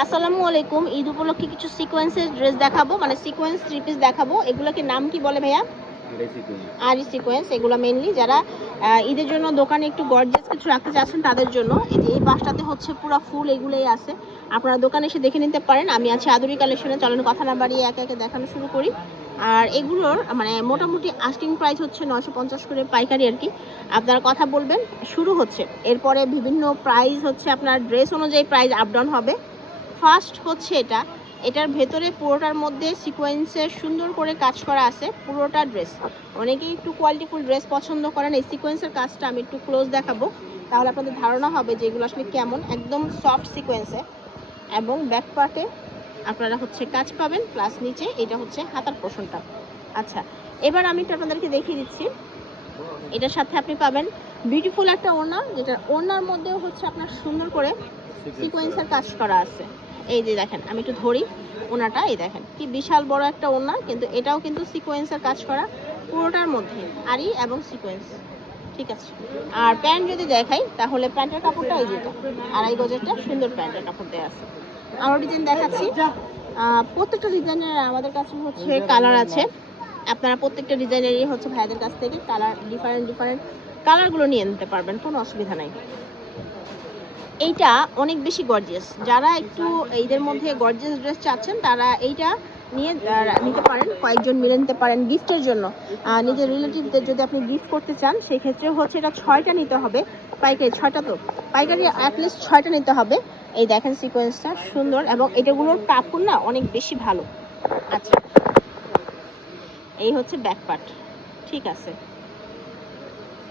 আসসালামু আলাইকুম। ঈদ উপলক্ষে কিছু সিকোয়েন্সের ড্রেস দেখাবো মানে সিকোয়েন্স থ্রি পিস দেখাবো। এগুলোকে নাম কি বলে ভাইয়া? আরি সিকোয়েন্স এগুলো মেনলি যারা ঈদের জন্য দোকানে একটু গর্জিয়াস কিছু রাখতে চাচ্ছেন তাদের জন্য। এই যে এই পাশটাতে হচ্ছে পুরো ফুল এগুলোই আছে। আপনারা দোকানে এসে দেখে নিতে পারেন। আমি আছি আদুরি কালেকশনে চলেন কথা না বাড়িয়ে একে একে দেখানো শুরু করি। আর এগুলোর মানে মোটামুটি আস্টিং প্রাইস হচ্ছে নশো পঞ্চাশ করে পাইকারি আর কি। আপনারা কথা বলবেন। শুরু হচ্ছে। এরপরে বিভিন্ন প্রাইস হচ্ছে আপনার ড্রেস অনুযায়ী প্রাইস আপ ডাউন হবে। ফার্স্ট হচ্ছে এটা। এটার ভেতরে পুরোটার মধ্যে সিকোয়েন্সের সুন্দর করে কাজ করা আছে পুরোটা ড্রেস অনেকেই একটু কোয়ালিটিফুল ড্রেস পছন্দ করেন এই সিকোয়েন্সের কাজটা আমি একটু ক্লোজ দেখাবো। তাহলে আপনাদের ধারণা হবে যে এগুলো আসলে কেমন একদম সফট সিকোয়েন্সে এবং ব্যাক পার্টে আপনারা হচ্ছে কাজ পাবেন প্লাস নিচে এটা হচ্ছে হাতার পোষণটা। আচ্ছা এবার আমি একটু আপনাদেরকে দেখিয়ে দিচ্ছি। এটার সাথে আপনি পাবেন বিউটিফুল একটা ওড়না যেটা ওড়নার মধ্যেও হচ্ছে আপনার সুন্দর করে সিকোয়েন্সের কাজ করা আছে। এই যে দেখেন আমি একটু ধরি ওনাটা এই দেখেন কি বিশাল বড় একটা ওনা কিন্তু এটাও কিন্তু সিকোয়েন্সের কাজ করা পুরোটার মধ্যে আরি এবং সিকোয়েন্স ঠিক আছে? আর প্যান্ট যদি দেখাই তাহলে প্যান্টের কাপড়টা এই যেটা আড়াই গজেরটা সুন্দর প্যান্টের কাপড় দেওয়া আছে। আরও ডিজাইন দেখাচ্ছি। প্রত্যেকটা ডিজাইনের আমাদের কাছে হচ্ছে কালার আছে। আপনারা প্রত্যেকটা ডিজাইনেরই হচ্ছে ভাইদের কাছ থেকে কালার ডিফারেন্ট ডিফারেন্ট কালারগুলো নিয়ে নিতে পারবেন কোনো অসুবিধা নাই। এইটা অনেক বেশি গর্জিয়াস যারা একটু এদের মধ্যে গর্জিয়াস ড্রেস চাচ্ছেন, তারা এইটা নিয়ে নিতে পারেন, কয়েকজন মিলে নিতে পারেন গিফটের জন্য। নিজের রিলেটিভদের যদি আপনি গিফট করতে চান সেই ক্ষেত্রে হচ্ছে এটা ছয়টা নিতে হবে। পাইকারি, ছয়টা তো। পাইকারি অ্যাটলিস্ট ছয়টা নিতে হবে। এই দেখেন সিকোয়েন্সটা সুন্দর এবং এটাগুলোর কাপড় না অনেক বেশি ভালো। আচ্ছা। এই হচ্ছে ব্যাক পার্ট ঠিক আছে।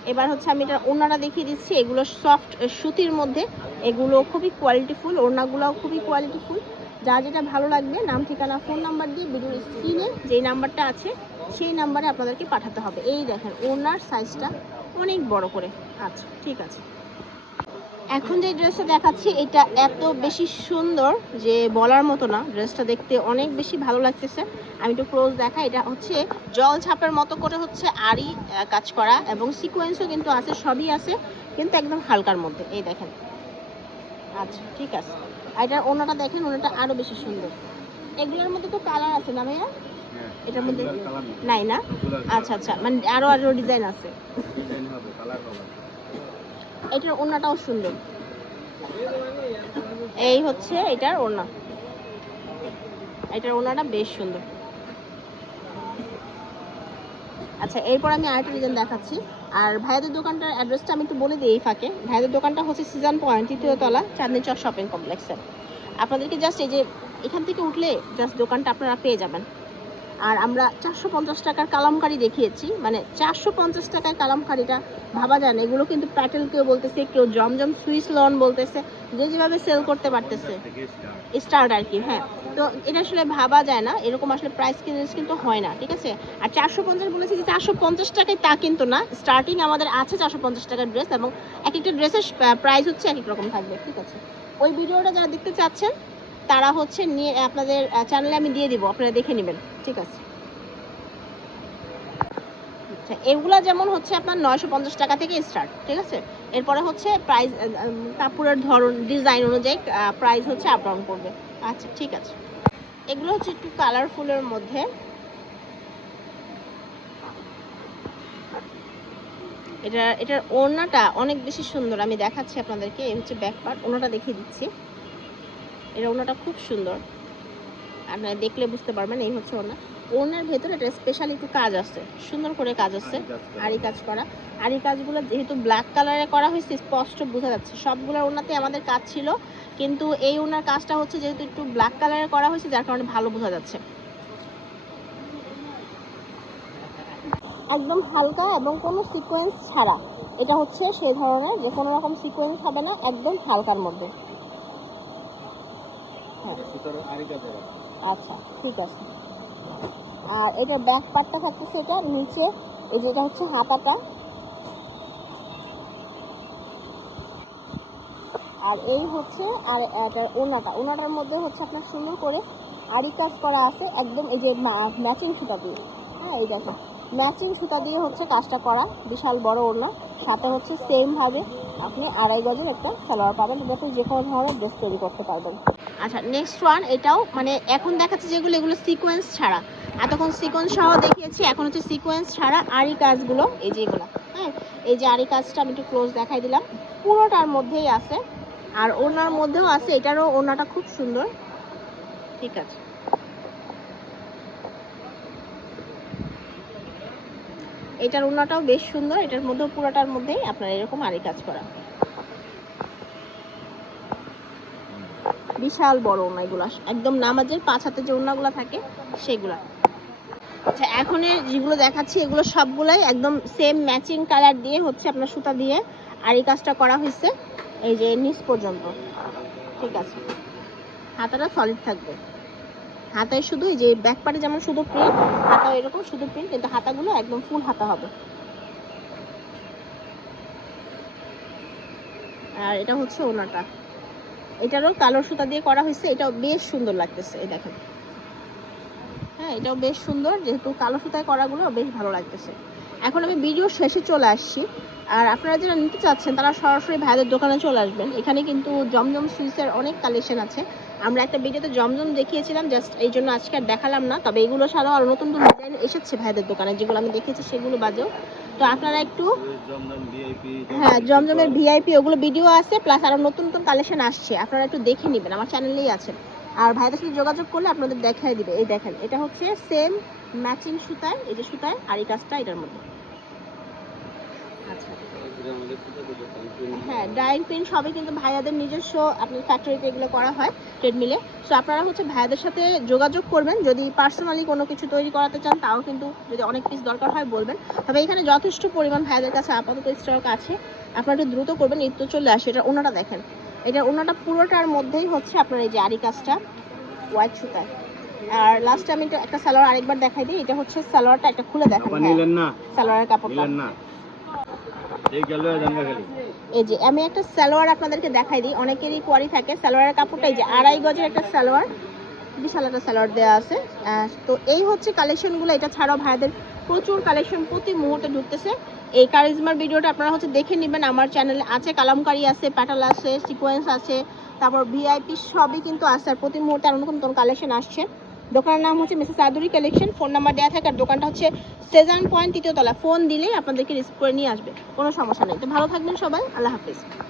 এবার হচ্ছে আমি এটা ওনারা দেখিয়ে দিচ্ছি। এগুলো সফট সুতির মধ্যে। এগুলো খুবই কোয়ালিটিফুল ওড়নাগুলোও খুবই কোয়ালিটিফুল যা যেটা ভালো লাগবে, নাম, ঠিকানা ফোন নাম্বার দিয়ে ভিডিওর স্ক্রিনে যেই নাম্বারটা আছে, সেই নাম্বারে আপনাদেরকে পাঠাতে হবে। এই দেখেন ওনার সাইজটা অনেক বড় করে। আচ্ছা ঠিক আছে। এখন যে ড্রেসটা দেখাচ্ছি এটা এত বেশি সুন্দর যে বলার মতো না। ড্রেসটা দেখতে অনেক বেশি ভালো লাগতেছে। আমি একটু ক্লোজ দেখা এটা হচ্ছে জল ছাপের মতো করে হচ্ছে আহ, কাজ করা এবং সিকোয়েন্সও কিন্তু আছে সবই আছে কিন্তু একদম হালকার মধ্যে। এই দেখেন। আচ্ছা ঠিক আছে। আর এটার ওনাটা দেখেন ওনাটা আরও বেশি সুন্দর। এগুলোর মধ্যে তো কালার আছে না ভাইয়া? এটার মধ্যে নাই। না? আচ্ছা আচ্ছা। মানে আরও আরও ডিজাইন আছে। এটার ওড়নাটাও সুন্দর। এই হচ্ছে এটার ওড়না। এটার ওড়নাটা বেশ সুন্দর। আচ্ছা এরপর আমি আরেকটা ডিজাইন দেখাচ্ছি। আর ভাইয়াদের দোকানটার অ্যাড্রেসটা আমি একটু বলে দিই এই ফাঁকে। ভাইয়াদের দোকানটা হচ্ছে সিজন পয়েন্ট তৃতীয় তলা, চাঁদনি চক শপিং কমপ্লেক্সের আপনাদেরকে জাস্ট এই যে এখান থেকে উঠলে জাস্ট দোকানটা আপনারা পেয়ে যাবেন। আর আমরা চারশো পঞ্চাশ টাকার কালামকারি দেখিয়েছি। মানে চারশো পঞ্চাশ টাকায় কালামকারিটা ভাবা যায় না। এগুলো কিন্তু প্যাটেল কেউ বলতেছে, কেউ জমজম সুইস লন বলতেছে, যে যেভাবে সেল করতে পারতেছে। স্টার্ট আর কি হ্যাঁ। তো এটা আসলে ভাবা যায় না। এরকম আসলে প্রাইস কিন্তু হয় না, ঠিক আছে? আর চারশো পঞ্চাশ বলেছি যে চারশো পঞ্চাশ টাকায় তা কিন্তু না। স্টার্টিং আমাদের আছে চারশো পঞ্চাশ টাকার ড্রেস এবং এক একটা ড্রেসের প্রাইস হচ্ছে এক এক রকম থাকবে, ঠিক আছে? ওই ভিডিওটা যারা দেখতে চাচ্ছেন তারা হচ্ছে নিয়ে, আপনাদের চ্যানেলে আমি দিয়ে দিব, আপনারা দেখে নেবেন, ঠিক আছে? আচ্ছা এগুলা যেমন হচ্ছে আপনার নয়শো পঞ্চাশ টাকা থেকে স্টার্ট ঠিক আছে? এরপরে হচ্ছে প্রাইস কাপড়ের ধরন ডিজাইন অনুযায়ী প্রাইস হচ্ছে আপ ডাউন করবে। আচ্ছা ঠিক আছে। এগুলো হচ্ছে একটু কালারফুলের মধ্যে। এটা, এটার ওড়নাটা অনেক বেশি সুন্দর, আমি দেখাচ্ছি আপনাদেরকে, এই হচ্ছে ব্যাক পার্ট ওড়নাটা দেখিয়ে দিচ্ছি। এর ওড়নাটা খুব সুন্দর। আপনারা দেখলে বুঝতে পারবেন এই হচ্ছে ওড়না। ওনার ভেতরে একটা স্পেশাল একটু কাজ আছে। সুন্দর করে কাজ আছে। আরি কাজ করা। আর কাজগুলো যেহেতু ব্ল্যাক কালারে করা হয়েছে স্পষ্ট বোঝা যাচ্ছে। সবগুলো ওনাতে আমাদের কাজ ছিল। কিন্তু এই ওনার কাজটা হচ্ছে যেহেতু একটু ব্ল্যাক কালারে করা হয়েছে যার কারণে ভালো বোঝা যাচ্ছে। একদম হালকা এবং কোনো সিকোয়েন্স ছাড়া। এটা হচ্ছে সেই ধরনের যে কোনো রকম সিকোয়েন্স হবে না একদম হালকার মধ্যে। আচ্ছা ঠিক আছে। আর এটার ব্যাক পার্টটা থাকতেছে এটা, নিচে এই যেটা হচ্ছে হাতাটা। আর এই হচ্ছে, আর এটার ওনাটা, ওনাটার মধ্যে হচ্ছে আপনার সুন্দর করে আড়ি কাজ করা আছে, একদম এই যে ম্যাচিং সুতা দিয়ে। হ্যাঁ এই দেখো ম্যাচিং সুতা দিয়ে হচ্ছে কাজটা করা, বিশাল বড় ওড়না। সাথে হচ্ছে সেম ভাবে আপনি আড়াই গজের একটা সালোয়ার পাবেন, যাতে যে কোনো ধরনের ড্রেস তৈরি করতে পারবেন। আচ্ছা নেক্সট ওয়ান এটাও মানে এখন দেখাচ্ছে যেগুলো, এগুলো সিকোয়েন্স ছাড়া। এতক্ষণ সিকোয়েন্স সহ দেখিয়েছি, এখন হচ্ছে সিকোয়েন্স ছাড়া আরি কাজগুলো, এই যে এগুলো হ্যাঁ? এই যে আরি কাজটা আমি একটু ক্লোজ দেখাই দিলাম। পুরোটার মধ্যেই আছে, আর ওনার মধ্যেও আছে, এটারও ওনাটা খুব সুন্দর। ঠিক আছে। এটার ওনাটাও বেশ সুন্দর, এটার মধ্যেও পুরোটার মধ্যেই আপনার এরকম আরি কাজ করা। বিশাল বড় ওনা এগুলো। একদম নামাজের পাঁচ হাতে যে ওনাগুলো থাকে, সেগুলা। আচ্ছা এখন যেগুলো দেখাচ্ছি, এগুলো সবগুলাই একদম সেম ম্যাচিং কালার দিয়ে হচ্ছে আপনার সুতা দিয়ে, আর এই কাজটা করা হয়েছে এই যে নিচ পর্যন্ত। ঠিক আছে। হাতাটা সলিড থাকবে। হাতায় শুধু এই যে ব্যাক পার্টে যেমন শুধু প্রিন্ট হাতাও এরকম শুধু প্রিন্ট কিন্তু হাতাগুলো একদম ফুল হাতা হবে। আর এটা হচ্ছে ওনাটা এটারও কালো সুতা দিয়ে করা হয়েছে। এটাও বেশ সুন্দর লাগতেছে, এই দেখেন। হ্যাঁ এটাও বেশ সুন্দর, যেহেতু কালো সুতায় করাগুলো বেশ ভালো লাগতেছে। এখন আমি ভিডিও শেষে চলে আসছি। আর আপনারা যারা নিতে চাচ্ছেন, তারা সরাসরি ভাইদের দোকানে চলে আসবেন। এখানে কিন্তু জমজম সুইসের অনেক কালেকশন আছে। আমরা একটা ভিডিওতে জমজম দেখিয়েছিলাম, জাস্ট এই জন্য আজকে আর দেখালাম না। তবে এগুলো ছাড়াও আরও নতুন নতুন ডিজাইন এসেছে ভাইদের দোকানে, যেগুলো আমি দেখেছি সেগুলো বাজেও। তো আপনারা একটু হ্যাঁ জমজমের ভিআইপি ওগুলো ভিডিও আছে প্লাস আরও নতুন নতুন কালেকশন আসছে। আপনারা একটু দেখে নেবেন আমার চ্যানেলেই আছে। আর ভাইদের সাথে যোগাযোগ করলে আপনাদের দেখাই দিবে। এই দেখেন এটা হচ্ছে সেম ম্যাচিং সুতায় এই যে সুতায় আর এই কাজটা এটার মধ্যে। আচ্ছা। হ্যাঁ ডাইং প্রিন্ট সবই কিন্তু ভাইয়াদের নিজস্ব আপনার ফ্যাক্টরিতে এগুলো করা হয় ট্রেডমিলে সো আপনারা হচ্ছে ভাইয়াদের সাথে যোগাযোগ করবেন। যদি পার্সোনালি কোনো কিছু তৈরি করাতে চান তাও কিন্তু যদি অনেক পিস দরকার হয় বলবেন। তবে এখানে যথেষ্ট পরিমাণ ভাইয়াদের কাছে আপাতত স্টক আছে। আপনারা একটু দ্রুত করবেন তো চলে আসে। এটা ওনাটা দেখেন। এটা ওনাটা পুরোটার মধ্যেই হচ্ছে আপনার এই যে আরি কাজটা হোয়াইট সুতায়। আর লাস্ট আমি একটা সালোয়ার আরেকবার দেখাই দিই। এটা হচ্ছে সালোয়ারটা একটা খুলে দেখেন হ্যাঁ, সালোয়ারের কাপড়টা। এই যে, আমি একটা সালোয়ার আপনাদেরকে দেখাই দিই। অনেকেরই কোয়ারি থাকে। সালোয়ারের কাপড়টা এই যে, আড়াই গজের একটা সালোয়ার। বিশাল একটা সালোয়ার দেওয়া আছে। তো এই হচ্ছে কালেকশনগুলো এটা ছাড়াও ভাইদের প্রচুর কালেকশন প্রতি মুহূর্তে ঢুকতেছে। এই কারিজমার ভিডিওটা আপনারা হচ্ছে দেখে নেবেন। আমার চ্যানেলে আছে, কালামকারি আছে প্যাটাল আছে সিকোয়েন্স আছে, তারপর ভিআইপি সবই কিন্তু আছে। আর প্রতি মুহূর্তে আর নতুন কালেকশন আসছে। দোকানের নাম হচ্ছে Mrs Aduri collection, phone number দেওয়া থাকে আর দোকানটা হচ্ছে সেজান পয়েন্ট তৃতীয় তলা। ফোন দিলেই আপনাদেরকে রিসিভ করে নিয়ে আসবে, কোনো সমস্যা নেই। তো ভালো থাকবেন সবাই, আল্লাহ হাফিজ।